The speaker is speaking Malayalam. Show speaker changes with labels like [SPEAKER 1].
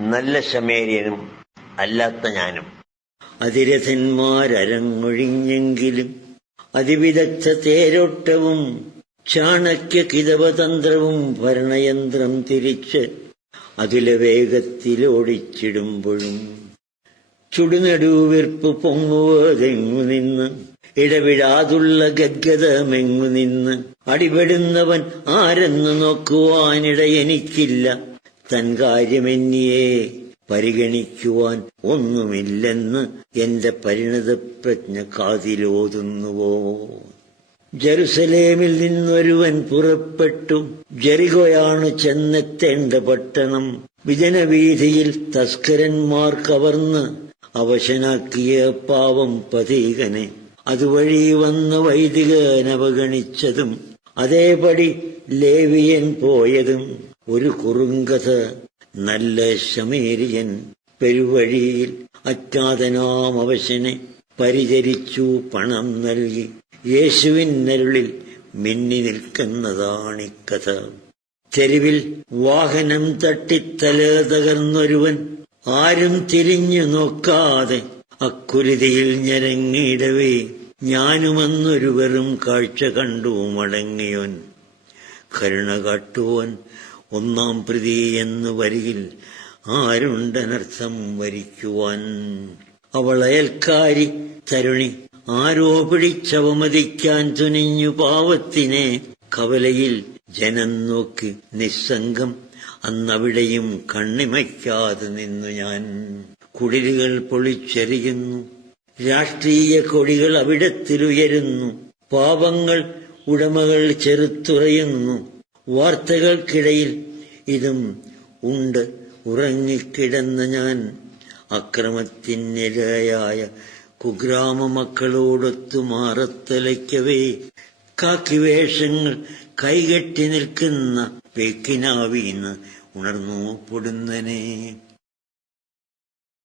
[SPEAKER 1] നല്ല ശമേരിയനും അല്ലാത്ത ഞാനും.
[SPEAKER 2] അതിരഥന്മാരരങ്ങൊഴിഞ്ഞെങ്കിലും അതിവിദഗ്ധ തേരോട്ടവും ചാണക്യ കിതവതന്ത്രവും ഭരണയന്ത്രം തിരിച്ച് അതിലെ വേഗത്തിൽ ഓടിച്ചിടുമ്പോഴും ചുടുനടുവിർപ്പ് പൊങ്ങുവതെങ്ങു നിന്ന് ഇടവിടാതുള്ള ഗദ്ഗതമെങ്ങു നിന്ന് അടിപെടുന്നവൻ ആരെന്ന് നോക്കുവാനിട എനിക്കില്ല. തൻ കാര്യമെന്നിയെ പരിഗണിക്കുവാൻ ഒന്നുമില്ലെന്ന് എന്റെ പരിണതപ്രജ്ഞ കാതിലോതുന്നുവോ? ജെറുസലേമിൽ നിന്നൊരുവൻ പുറപ്പെട്ടു. ജെറികോയാണ് ചെന്നെത്തേണ്ട പട്ടണം. വിജനവീതിയിൽ തസ്കരന്മാർ കവർന്ന് അവശനാക്കിയ പാവം പതീകനെ. അതുവഴി വന്ന് വൈദികൻ അവഗണിച്ചതും അതേപടി ലേവിയൻ പോയതും. ഒരു കുറുങ്കഥ. നല്ല ശമേരിയൻ പെരുവഴിയിൽ അറ്റാതനാമവശനെ പരിചരിച്ചു പണം നൽകി. യേശുവിൻ യേശുവിനരുളിൽ മിന്നി നിൽക്കുന്നതാണിക്കഥ തെരുവിൽ വാഹനം തട്ടിത്തല തകർന്നൊരുവൻ ആരും തിരിഞ്ഞു നോക്കാതെ അക്കുരുതിയിൽ ഞരങ്ങിയിടവേ. ഞാനുമെന്നൊരു വെറും കാഴ്ച കണ്ടു മടങ്ങിയോൻ. കരുണ കാട്ടുവാൻ ഒന്നാം പ്രതി എന്ന് വരികിൽ ആരുണ്ടനർത്ഥം വരിക്കുവാൻ. അവളയൽക്കാരി തരുണി ആരോ പിടിച്ചവമതിക്കാൻ തുനിഞ്ഞു പാവത്തിനെ കവലയിൽ ജനം നോക്കി നിസ്സംഗം. അന്നവിടെയും കണ്ണിമയ്ക്കാതെ നിന്നു ഞാൻ. കുടിലുകൾ പൊളിച്ചെറിയുന്നു. രാഷ്ട്രീയ കൊടികൾ അവിടത്തിലുയരുന്നു. പാപങ്ങൾ ഉടമകൾ ചെറുത്തുറയുന്നു. വാർത്തകൾക്കിടയിൽ ഇതും ഉണ്ട്. ഉറങ്ങിക്കിടന്ന ഞാൻ അക്രമത്തിനിരയായ കുഗ്രാമ മക്കളോടൊത്തു മാറത്തലയ്ക്കവേ കാക്കിവേഷങ്ങൾ കൈകെട്ടി നിൽക്കുന്ന പേക്കിനാവിന്ന് ഉണർന്നു പൊടുന്നനെ.